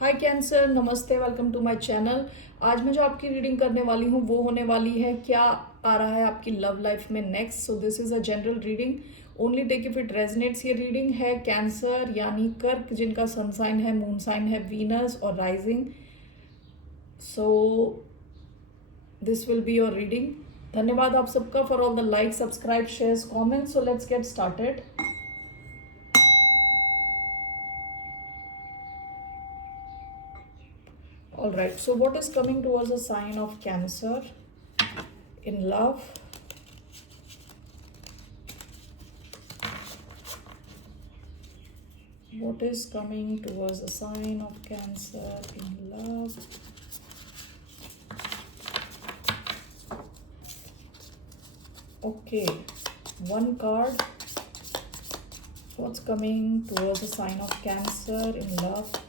हाय cancer, नमस्ते, welcome to my channel. आज मैं जो आपकी रीडिंग करने वाली हूँ वो होने वाली है क्या आ रहा है आपकी लव लाइफ में next. So this is a general reading, only take if it resonates. ये रीडिंग है कैंसर यानी कर्क, जिनका सन साइन है, मून साइन है वीनस और rising. So this will be your reading. धन्यवाद आप सबका for all the like, subscribe, shares, comments. So let's get started. All right, so what is coming towards a sign of Cancer in love? What is coming towards a sign of Cancer in love? Okay, one card. What's coming towards a sign of Cancer in love?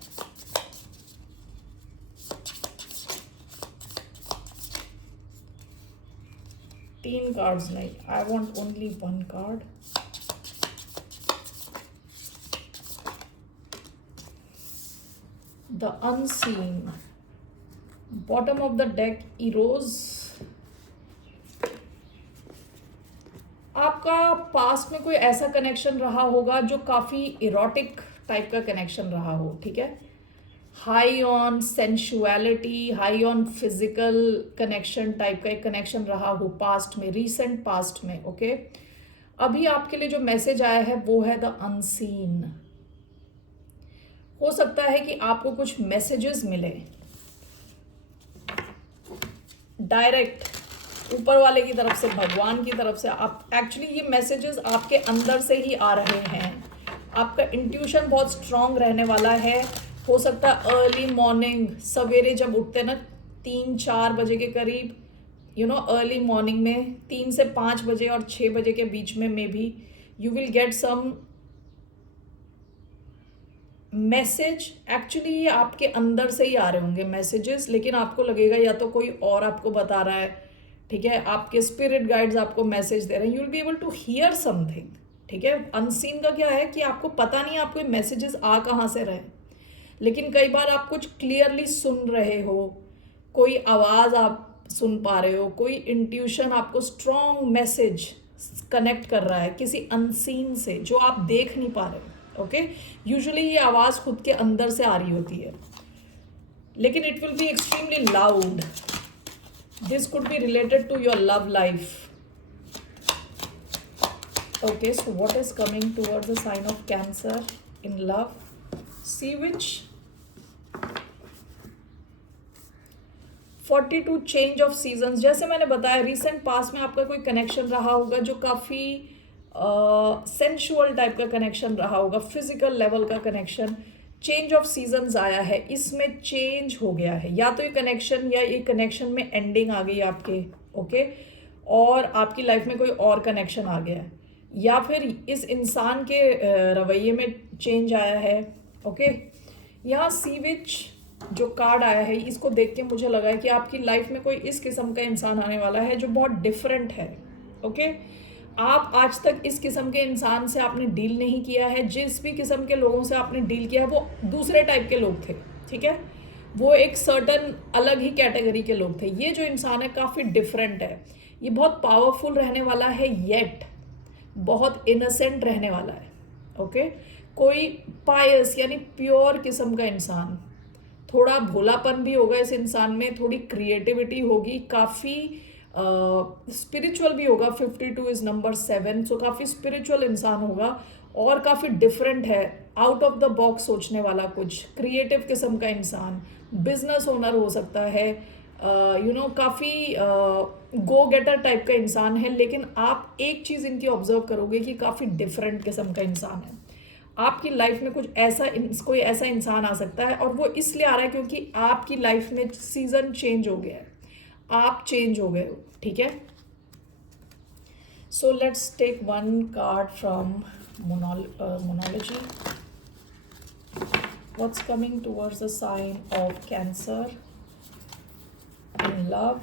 तीन cards नहीं, I want only one card. The unseen, bottom of the deck, Eros. आपका past में कोई ऐसा connection रहा होगा जो काफ़ी इरोटिक टाइप का कनेक्शन रहा हो, ठीक है। High on sensuality, high on physical connection type का एक कनेक्शन रहा हो पास्ट में, रीसेंट पास्ट में। ओके, अभी आपके लिए जो मैसेज आया है वो है द अनसीन। हो सकता है कि आपको कुछ मैसेजेस मिले डायरेक्ट ऊपर वाले की तरफ से, भगवान की तरफ से। आप एक्चुअली ये मैसेजेस आपके अंदर से ही आ रहे हैं। आपका इंट्यूशन बहुत स्ट्रांग रहने वाला है। हो सकता है अर्ली मॉर्निंग, सवेरे जब उठते ना 3-4 बजे के करीब, अर्ली मॉर्निंग में 3 से 5 बजे और 6 बजे के बीच में may be you will get some message. Actually ये आपके अंदर से ही आ रहे होंगे मैसेजेस, लेकिन आपको लगेगा या तो कोई और आपको बता रहा है, ठीक है। आपके स्पिरिट गाइड्स आपको मैसेज दे रहे हैं, you will be able to hear something, ठीक है। अनसीन का क्या है कि आपको पता नहीं आपको मैसेजेस आ कहाँ से रहे, लेकिन कई बार आप कुछ क्लियरली सुन रहे हो, कोई आवाज़ आप सुन पा रहे हो, कोई इंट्यूशन आपको स्ट्रॉन्ग मैसेज कनेक्ट कर रहा है किसी अनसीन से जो आप देख नहीं पा रहे हो। ओके, यूजुअली ये आवाज़ खुद के अंदर से आ रही होती है, लेकिन it will be extremely loud. This could be related to your love life. Okay, so what is coming towards the sign of Cancer in love? Sea Witch, 42 change of seasons. जैसे मैंने बताया, रिसेंट पास में आपका कोई connection रहा होगा जो काफ़ी सेंशुअल टाइप का कनेक्शन रहा होगा, फिजिकल लेवल का कनेक्शन। चेंज ऑफ सीजन्स आया है, इसमें चेंज हो गया है, या तो ये कनेक्शन या ये कनेक्शन में एंडिंग आ गई आपके, ओके, और आपकी लाइफ में कोई और कनेक्शन आ गया है, या फिर इस इंसान के रवैये में चेंज आया है। ओके, यहाँ सी विच जो कार्ड आया है, इसको देख के मुझे लगा है कि आपकी लाइफ में कोई इस किस्म का इंसान आने वाला है जो बहुत डिफरेंट है। ओके, आप आज तक इस किस्म के इंसान से आपने डील नहीं किया है। जिस भी किस्म के लोगों से आपने डील किया है वो दूसरे टाइप के लोग थे, ठीक है। वो एक सर्टन अलग ही कैटेगरी के लोग थे। ये जो इंसान है काफ़ी डिफरेंट है, ये बहुत पावरफुल रहने वाला है, येट बहुत इनोसेंट रहने वाला है। ओके, कोई पायस यानी प्योर किस्म का इंसान, थोड़ा भोलापन भी होगा इस इंसान में, थोड़ी क्रिएटिविटी होगी, काफ़ी स्पिरिचुअल भी होगा। 52 इज़ नंबर 7, सो काफ़ी स्पिरिचुअल इंसान होगा और काफ़ी डिफरेंट है, आउट ऑफ द बॉक्स सोचने वाला, कुछ क्रिएटिव किस्म का इंसान, बिजनेस ओनर हो सकता है, काफ़ी गो गेटर टाइप का इंसान है। लेकिन आप एक चीज़ इनकी ऑब्जर्व करोगे कि काफ़ी डिफरेंट किस्म का इंसान है। आपकी लाइफ में कुछ ऐसा कोई ऐसा इंसान आ सकता है, और वो इसलिए आ रहा है क्योंकि आपकी लाइफ में सीजन चेंज हो गया है, आप चेंज हो गए हो, ठीक है। So let's take one card from monology. What's coming towards the sign of cancer in love?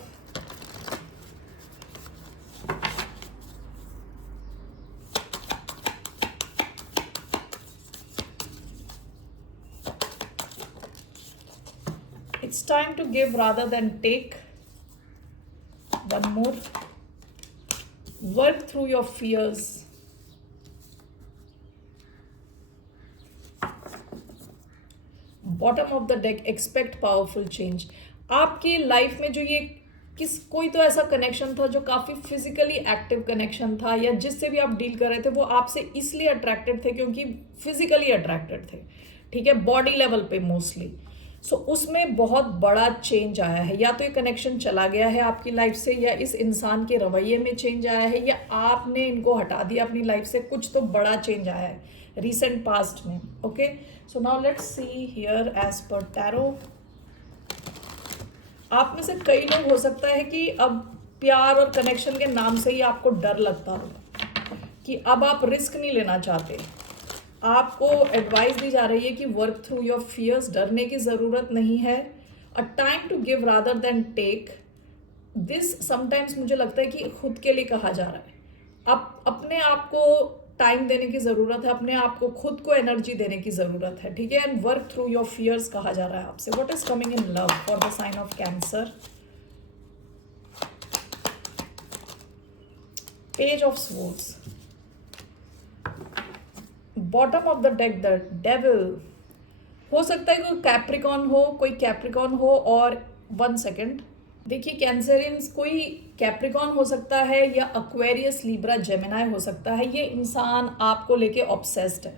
It's time to give rather than take. One more. Work through your fears. Bottom of the deck, expect powerful change. आपकी life में जो ये कोई तो ऐसा connection था जो काफी फिजिकली एक्टिव कनेक्शन था, या जिससे भी आप डील कर रहे थे वो आपसे इसलिए अट्रैक्टेड थे क्योंकि फिजिकली अट्रैक्टेड थे, ठीक है, बॉडी लेवल पे मोस्टली। सो उसमें बहुत बड़ा चेंज आया है, या तो ये कनेक्शन चला गया है आपकी लाइफ से, या इस इंसान के रवैये में चेंज आया है, या आपने इनको हटा दिया अपनी लाइफ से, कुछ तो बड़ा चेंज आया है रिसेंट पास्ट में। Okay, so now let's see here as per tarot. आप में से कई लोग हो सकता है कि अब प्यार और कनेक्शन के नाम से ही आपको डर लगता होगा कि अब आप रिस्क नहीं लेना चाहते। आपको एडवाइस दी जा रही है कि वर्क थ्रू योर फियर्स, डरने की ज़रूरत नहीं है। A time to give rather than take. This sometimes मुझे लगता है कि खुद के लिए कहा जा रहा है। आप अपने आप को टाइम देने की ज़रूरत है, अपने आप को खुद को एनर्जी देने की ज़रूरत है, ठीक है। And work through your fears कहा जा रहा है आपसे। What is coming in love for the sign of Cancer? Page of swords, bottom of the deck the devil. हो सकता है कोई कैप्रिकॉन हो और 1 सेकेंड देखिए, कैंसरियंस कोई कैप्रिकॉन हो सकता है या एक्वेरियस, लिब्रा, जेमिनाई हो सकता है। ये इंसान आपको लेके ऑब्सेस्ड है।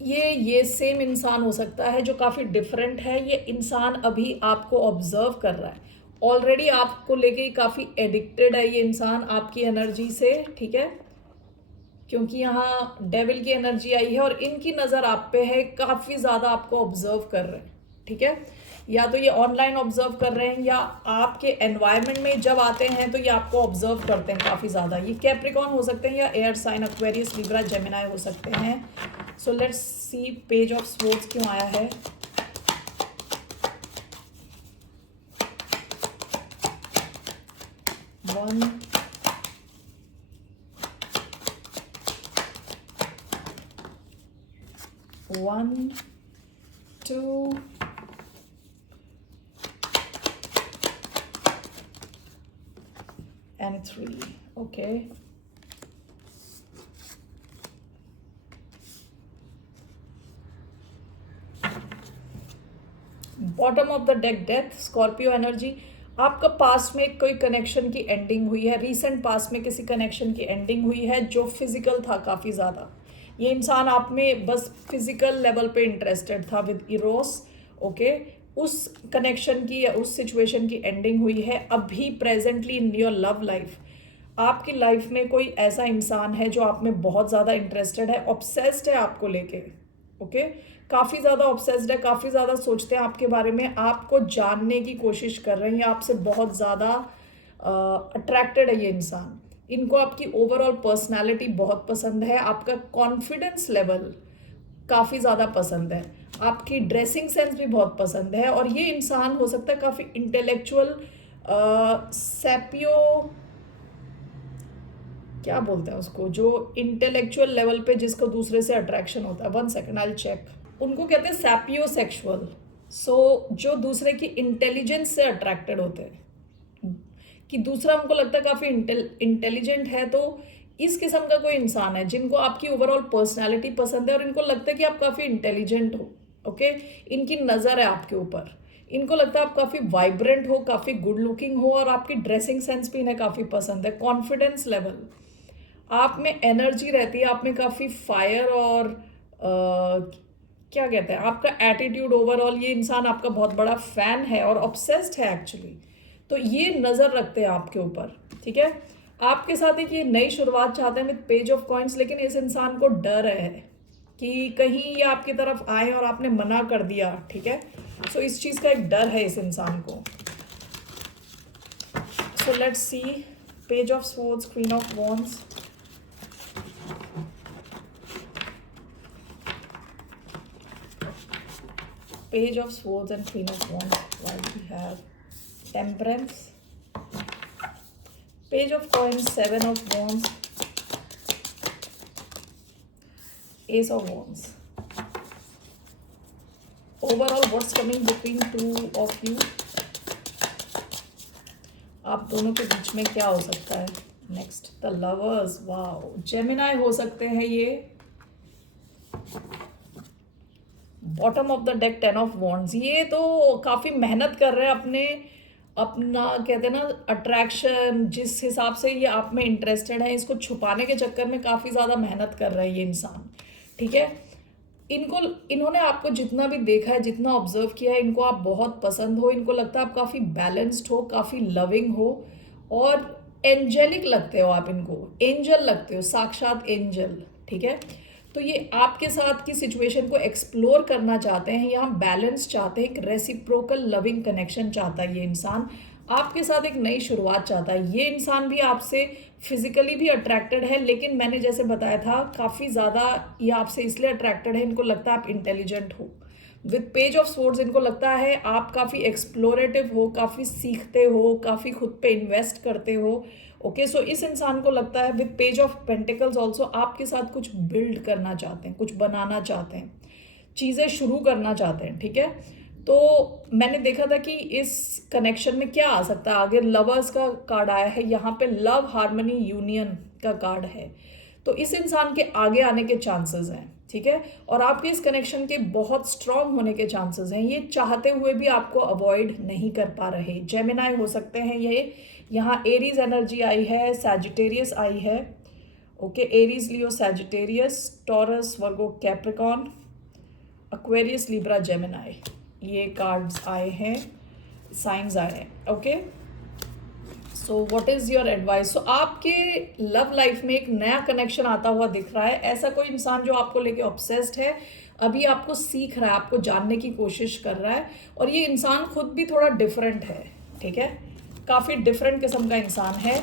ये सेम इंसान हो सकता है जो काफ़ी डिफरेंट है। ये इंसान अभी आपको ऑब्जर्व कर रहा है, ऑलरेडी आपको लेके काफ़ी एडिक्टेड है ये इंसान आपकी एनर्जी से, ठीक है, क्योंकि यहाँ डेविल की एनर्जी आई है और इनकी नज़र आप पे है, काफ़ी ज़्यादा आपको ऑब्जर्व कर रहे हैं, ठीक है। या तो ये ऑनलाइन ऑब्जर्व कर रहे हैं या आपके एनवायरनमेंट में जब आते हैं तो ये आपको ऑब्जर्व करते हैं काफ़ी ज़्यादा। ये कैप्रिकॉन हो सकते हैं या air sign, Aquarius, Libra, Gemini हो सकते हैं। So let's see page of swords क्यों आया है। One, 2, and 3. Okay. Bottom of the deck death, Scorpio energy. आपका पास्ट में कोई कनेक्शन की एंडिंग हुई है, रीसेंट पास्ट में किसी कनेक्शन की एंडिंग हुई है जो फिजिकल था काफ़ी ज़्यादा। ये इंसान आप में बस फिजिकल लेवल पे इंटरेस्टेड था विद इरोस, ओके। उस कनेक्शन की या उस सिचुएशन की एंडिंग हुई है। अभी presently in your love life, आपकी लाइफ में कोई ऐसा इंसान है जो आप में बहुत ज़्यादा इंटरेस्टेड है, ऑब्सेस्ड है आपको लेके, ओके। काफ़ी ज़्यादा ऑब्सेस्ड है, काफ़ी ज़्यादा सोचते हैं आपके बारे में, आपको जानने की कोशिश कर रहे हैं, आपसे बहुत ज़्यादा अट्रैक्टेड है ये इंसान। इनको आपकी ओवरऑल पर्सनालिटी बहुत पसंद है, आपका कॉन्फिडेंस लेवल काफ़ी ज़्यादा पसंद है, आपकी ड्रेसिंग सेंस भी बहुत पसंद है। और ये इंसान हो सकता है काफ़ी इंटेलेक्चुअल, सैपियो क्या बोलते हैं उसको, जो इंटेलेक्चुअल लेवल पे जिसको दूसरे से अट्रैक्शन होता है। 1 सेकेंड, आई चेक। उनको कहते हैं सैपियो सेक्शुअल। सो जो दूसरे की इंटेलिजेंस से अट्रैक्टेड होते हैं, कि दूसरा उनको लगता है काफ़ी इंटेलिजेंट है, तो इस किस्म का कोई इंसान है जिनको आपकी ओवरऑल पर्सनालिटी पसंद है और इनको लगता है कि आप काफ़ी इंटेलिजेंट हो, ओके। इनकी नज़र है आपके ऊपर, इनको लगता है आप काफ़ी वाइब्रेंट हो, काफ़ी गुड लुकिंग हो, और आपकी ड्रेसिंग सेंस भी इन्हें काफ़ी पसंद है। कॉन्फिडेंस लेवल आप में एनर्जी रहती है, आप में काफ़ी फायर और क्या कहते हैं, आपका एटीट्यूड ओवरऑल, ये इंसान आपका बहुत बड़ा फ़ैन है और ऑब्सेस्ड है एक्चुअली। तो ये नज़र रखते हैं आपके ऊपर, ठीक है। आपके साथ एक ये नई शुरुआत चाहते हैं विद पेज ऑफ कॉइंस, लेकिन इस इंसान को डर है कि कहीं ये आपकी तरफ आए और आपने मना कर दिया, ठीक है। सो इस चीज़ का एक डर है इस इंसान को। सो let's see page of swords, queen of wands, Page of Swords and Queen of Wands. While we have Temperance, Page of Coins, 7 of Wands, Ace of Wands. Overall what's coming between two of you, आप दोनों के बीच में क्या हो सकता है next? The lovers, wow, Gemini हो सकते हैं ये। Bottom of the deck 10 of wands, ये तो काफ़ी मेहनत कर रहे हैं अपना कहते हैं ना अट्रैक्शन, जिस हिसाब से ये आप में इंटरेस्टेड है इसको छुपाने के चक्कर में काफ़ी ज़्यादा मेहनत कर रहा है ये इंसान, ठीक है। इन्होंने आपको जितना भी देखा है, जितना ऑब्जर्व किया है, इनको आप बहुत पसंद हो, इनको लगता है आप काफ़ी बैलेंस्ड हो, काफ़ी लविंग हो और एंजेलिक लगते हो आप, इनको एंजल लगते हो, साक्षात एंजल, ठीक है। तो ये आपके साथ की सिचुएशन को एक्सप्लोर करना चाहते हैं, यहाँ बैलेंस चाहते हैं, एक रेसिप्रोकल लविंग कनेक्शन चाहता है ये इंसान, आपके साथ एक नई शुरुआत चाहता है। ये इंसान भी आपसे फिजिकली भी अट्रैक्टेड है, लेकिन मैंने जैसे बताया था काफ़ी ज़्यादा ये आपसे इसलिए अट्रैक्टेड है, इनको लगता है आप इंटेलिजेंट हो। विद पेज ऑफ सोर्ड्स इनको लगता है आप काफ़ी एक्सप्लोरेटिव हो, काफ़ी सीखते हो, काफ़ी खुद पे इन्वेस्ट करते हो। ओके, सो इस इंसान को लगता है with page of pentacles also आपके साथ कुछ बिल्ड करना चाहते हैं, कुछ बनाना चाहते हैं, चीज़ें शुरू करना चाहते हैं, ठीक है। तो मैंने देखा था कि इस कनेक्शन में क्या आ सकता है आगे। लवर्स का कार्ड आया है यहाँ पे, लव हार्मनी यूनियन का कार्ड है, तो इस इंसान के आगे आने के चांसेस हैं, ठीक है। और आपके इस कनेक्शन के बहुत स्ट्रांग होने के चांसेस हैं, ये चाहते हुए भी आपको अवॉइड नहीं कर पा रहे। जेमिनाई हो सकते हैं ये, यहाँ एरीज एनर्जी आई है, सैजिटेरियस आई है, okay, Aries, Leo, Sagittarius, Taurus, Virgo, Capricorn, Aquarius, Libra, Gemini, ये कार्ड्स आए हैं, साइंस आए हैं, okay. So what is your advice? So आपके लव लाइफ में एक नया कनेक्शन आता हुआ दिख रहा है, ऐसा कोई इंसान जो आपको लेके ऑब्सेस्ड है, अभी आपको सीख रहा है, आपको जानने की कोशिश कर रहा है, और ये इंसान खुद भी थोड़ा डिफरेंट है, ठीक है, काफ़ी डिफरेंट किस्म का इंसान है।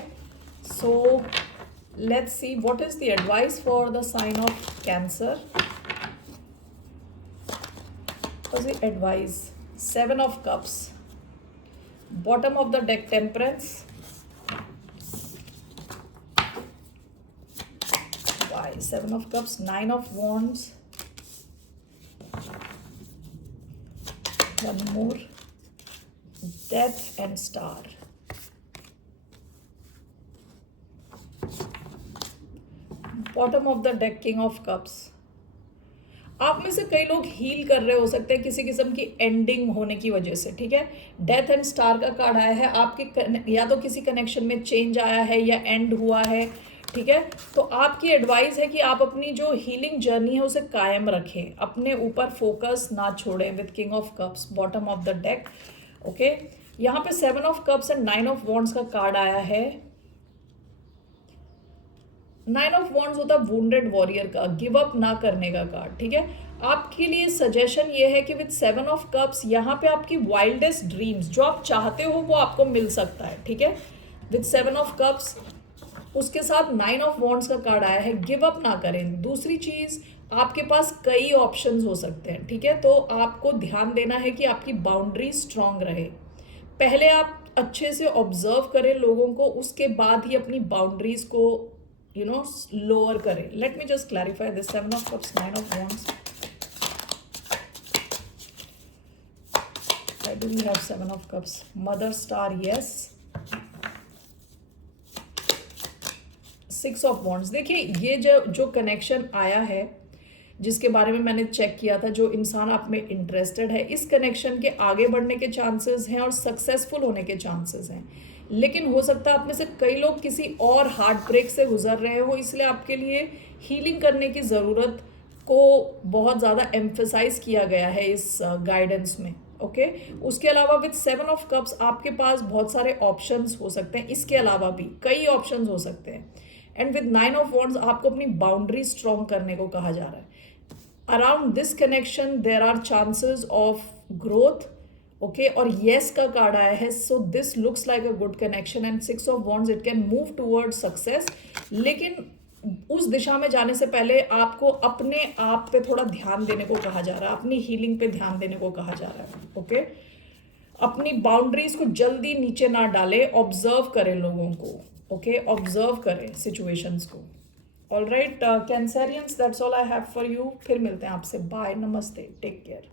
So let's see what is the advice for the sign of Cancer. What's the advice? 7 of Cups, bottom of the deck, Temperance, why 7 of Cups, 9 of Wands, one more, Death and Star, bottom of the deck, King of Cups। आप में से कई लोग heal कर रहे हो सकते हैं किसी किस्म की एंडिंग होने की वजह से, ठीक है। डेथ एंड स्टार का कार्ड आया है, आपके या तो किसी कनेक्शन में चेंज आया है या एंड हुआ है, ठीक है। तो आपकी एडवाइस है कि आप अपनी जो हीलिंग जर्नी है उसे कायम रखें, अपने ऊपर फोकस ना छोड़ें। With king of cups, bottom of the deck, okay. यहाँ पे 7 of cups and 9 of wands का कार्ड आया है। 9 ऑफ वॉन्ड्स होता है वुंडेड वॉरियर का, गिव अप ना करने का कार्ड, ठीक है। आपके लिए सजेशन ये है कि विद 7 ऑफ कप्स यहाँ पे आपकी वाइल्डेस्ट ड्रीम्स, जो आप चाहते हो वो आपको मिल सकता है, ठीक है। विद 7 ऑफ कप्स, उसके साथ 9 ऑफ वॉन्ड्स का कार्ड आया है, गिव अप ना करें। दूसरी चीज़, आपके पास कई ऑप्शंस हो सकते हैं, ठीक है। तो आपको ध्यान देना है कि आपकी बाउंड्री स्ट्रांग रहे। पहले आप अच्छे से ऑब्जर्व करें लोगों को, उसके बाद ही अपनी बाउंड्रीज को लोअर करें। Let me just clarify this 7 of cups, 9 of wands. Why do we have 7 of cups? Mother star, yes. 6 of wands। देखिए ये जो कनेक्शन आया है, जिसके बारे में मैंने चेक किया था, जो इंसान आप में इंटरेस्टेड है, इस कनेक्शन के आगे बढ़ने के चांसेस हैं और सक्सेसफुल होने के चांसेस हैं। लेकिन हो सकता है आप में से कई लोग किसी और हार्ट ब्रेक से गुजर रहे हो, इसलिए आपके लिए हीलिंग करने की ज़रूरत को बहुत ज़्यादा एम्फेसाइज किया गया है इस गाइडेंस में, ओके। उसके अलावा विद 7 ऑफ कप्स आपके पास बहुत सारे ऑप्शंस हो सकते हैं, इसके अलावा भी कई ऑप्शंस हो सकते हैं। एंड विद 9 ऑफ वॉन्ड्स आपको अपनी बाउंड्री स्ट्रॉन्ग करने को कहा जा रहा है। Around this connection there are chances of growth, okay. और येस का कार्ड आया है, so this looks like a good connection. And 6 of wands, it can move toward success, लेकिन उस दिशा में जाने से पहले आपको अपने आप पे थोड़ा ध्यान देने को कहा जा रहा है, अपनी हीलिंग पे ध्यान देने को कहा जा रहा है, ओके। अपनी बाउंड्रीज को जल्दी नीचे ना डालें, ऑब्जर्व करें लोगों को, ओके, ऑब्जर्व करें सिचुएशंस को। All right Cancerians, that's all I have for you. फिर मिलते हैं आपसे, बाय, नमस्ते, टेक केयर।